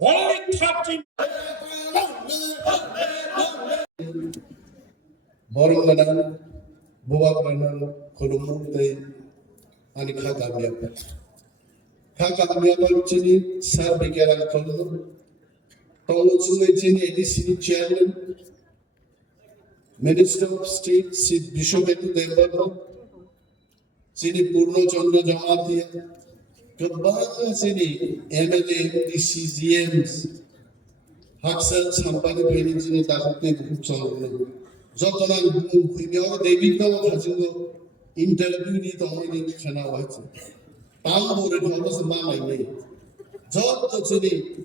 Only 13 Borongana, Buwakana, Kulumute, and Kagamiapa. Kagamiapa Chini, Sabigara Kolo, Tolu Chini, ADC Chairman, Minister of State, Sid Bishop Devado, Sini Purno Chandra Jamatia, Goodbye City, MLA, DCGMs, Haksan Sampani Peninsula, Dakota, Kutsal, Zotan, Kumio, David Kazino, interview the only Kanawat. Palmo, it was a man I made. Zotan City,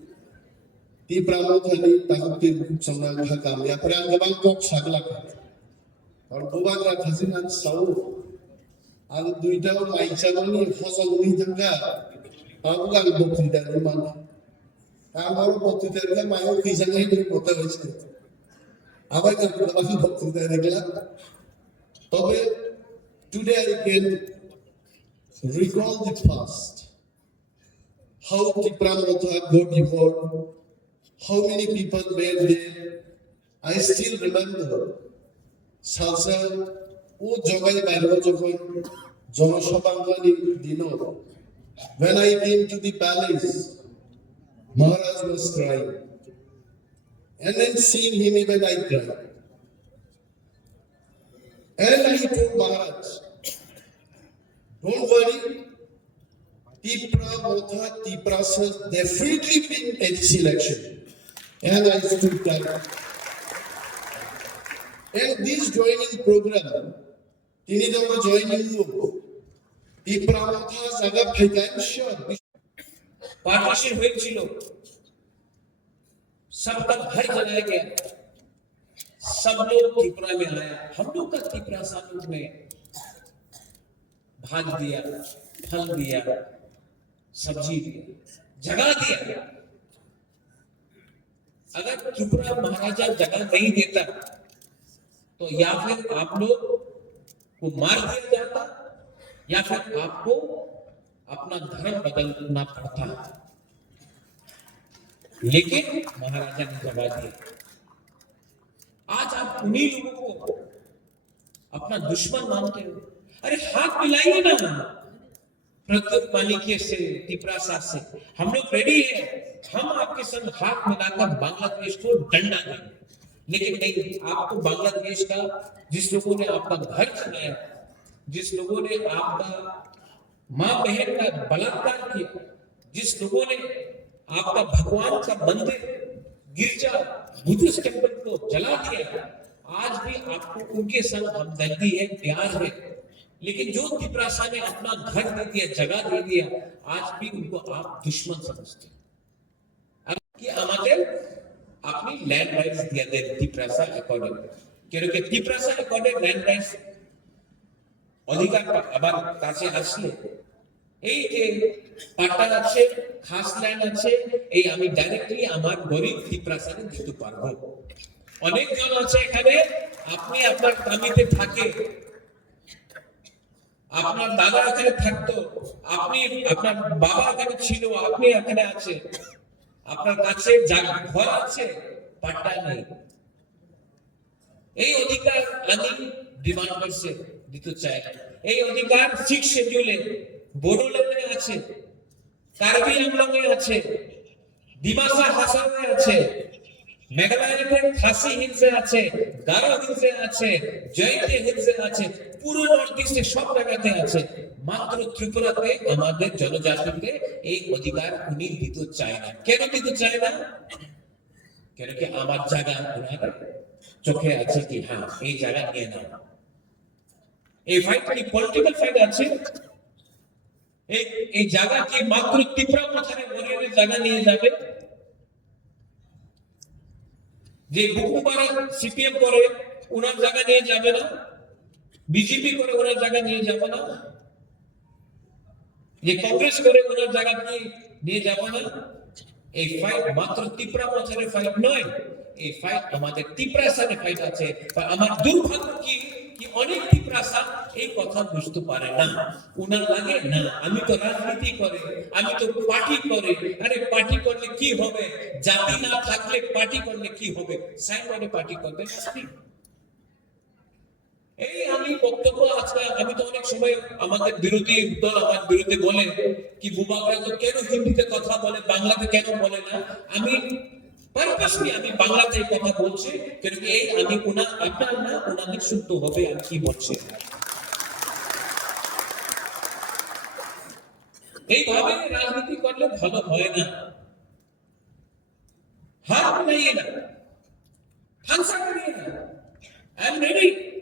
the Pramotani, Dakota, Kutsal, Hakam, Yapranga, Bangkok, Saglaka, or Bubanga Kazinan, Saul. আর দুইটাও মাইচারণে ফসল নিয়ে থাকা বাংলার বক্তৃতার মানে আমার বক্তৃতার মায়ের কিসানের কথা হয়েছে আবার বাকি বক্তৃতা দেখলাম তবে today I can recall the past. How the Brahmata go before, how many people were there. I still remember Salsa ও জগাই বাইরে যখন জনসভাঙ্গনি দিন when I came to the palace Maharaj was crying. And then seeing him, even I cried. And I told Maharaj, don't worry, Tipra Motha, Tipra will definitely win this election. And I stood there. And this joining program, তিনি যখন joining Tipra মথা জায়গা ফাইকা sure partition হয়েছিল सब तक घर जलाया गया सब लोग त्रिपुरा में आया हम लोग का त्रिपुरा सालों में भाग दिया फल दिया सब्जी दिया जगह दिया अगर त्रिपुरा महाराजा जगह नहीं देता तो या फिर आप लोग को मार दिया जाता या फिर आपको अपना धर्म बदलना पड़ता। लेकिन महाराजा ने जवाब दिया, आज आप उन्हीं लोगों को अपना दुश्मन मानते हो। अरे हाथ मिलाइए ना प्रद्युत मानिक्य से, तिपरासा से। हम लोग रेडी है। हम आपके संग हाथ मिलाकर बांग्लादेश को डंडा देंगे। लेकिन नहीं आपको बांग्लादेश का जिस लोगों ने आपका घर छुनाया जिस लोगों ने आपका माँ बहन का बलात्कार किया, जिस लोगों ने आपका भगवान का मंदिर गिरजा बुद्धिस्ट टेंपल को जला दिया, आज भी आपको उनके संग हमदर्दी है, प्यार है। लेकिन जो तिपरासा ने अपना घर दे दिया, जगह दे दिया, आज भी उनको आप दुश्मन समझते हैं। कि हमारे আপনি ল্যান্ড রাইটস দিয়ে দেন তিপ্রাসা অ্যাকর্ডে কেন কি তিপ্রাসা অ্যাকর্ডে ল্যান্ড রাইটস অধিকার আবার কাছে আসলে। এই যে পাট্টা আছে, খাস ল্যান্ড আছে, এই আমি ডাইরেক্টলি আমার গরিব তিপ্রাসানে দিতে পারব। অনেকজন আছে এখানে, আপনি আপনার কামিতে থাকে। আপনার দাদা এখানে থাকতো, আপনি আপনার বাবা এখানে ছিল, আপনি এখানে আছে আপনার কাছে যা- ঘর আছে পাট্টা নেই। এই অধিকার আমি ডিমান্ড করছে, দিতে চাই এই অধিকার সিক্স শিডিউলে লেভেল আছে, কার্বি আংলংয়ে আছে ডিমাসা হাসানে আছে মেঘালয়ের খাসি হিলসে আছে, গারো হিলসে আছে জয়ন্তি হিলসে আছে, পুরো নর্থ ইস্টে সব জায়গাতে আছে। মাত্র ত্রিপুরাতে আমাদের জনজাতিকে এই অধিকার উনি দিতে চায় না। কেন দিতে চায় না? কেন কি আমার জায়গা ওনার চোখে আছে কি? হ্যাঁ এই জায়গা নিয়ে নাও। এই ফাইট কি পলিটিক্যাল ফাইট আছে? এই এই জায়গা কি মাত্র ত্রিপুরা মাথায় ওরিয়েন্টের জায়গা নিয়ে যাবে? যে বুকুমারা সিপিএম করে, ওনার জায়গা নিয়ে যাবে না? বিজেপি করে, ওনার জায়গা নিয়ে যাবে না? যে কংগ্রেস করে, ওনার জায়গা নিয়ে যাবে না? এই ফাইট মাত্র তিপ্রা মাথারে ফাইট নয়। এই ফাইট আমাদের তিপ্রা সাথে ফাইট আছে। আমার দুর্ভাগ্য কি? কি অনেক পিপাসা এই কথা বুঝতে পারে না। উনার লাগে না। আমি তো রাজনীতি করে, আমি তো পার্টি করে। আরে পার্টি করলে কি হবে? জাতি না থাকলে পার্টি করলে কি হবে? সাইনবোর্ডে পার্টি করবে এই আমি বক্তব্য আজকে, আমি তো অনেক সময় আমাদের বিরোধী দল আমার বিরুদ্ধে বলে কি বুবাকরা তো কেন হিন্দিতে কথা বলে, বাংলাতে কেন বলে না? আমি আমি বাংলাতে কথা বলছি, কেন এই আমি ওনা, আপনার না, ওনাদের শুনতে হবে আমি কি বলছি। এইভাবে রাজনীতি করলে ভালো হয় না। Half Marina. and Marina. I'm ready.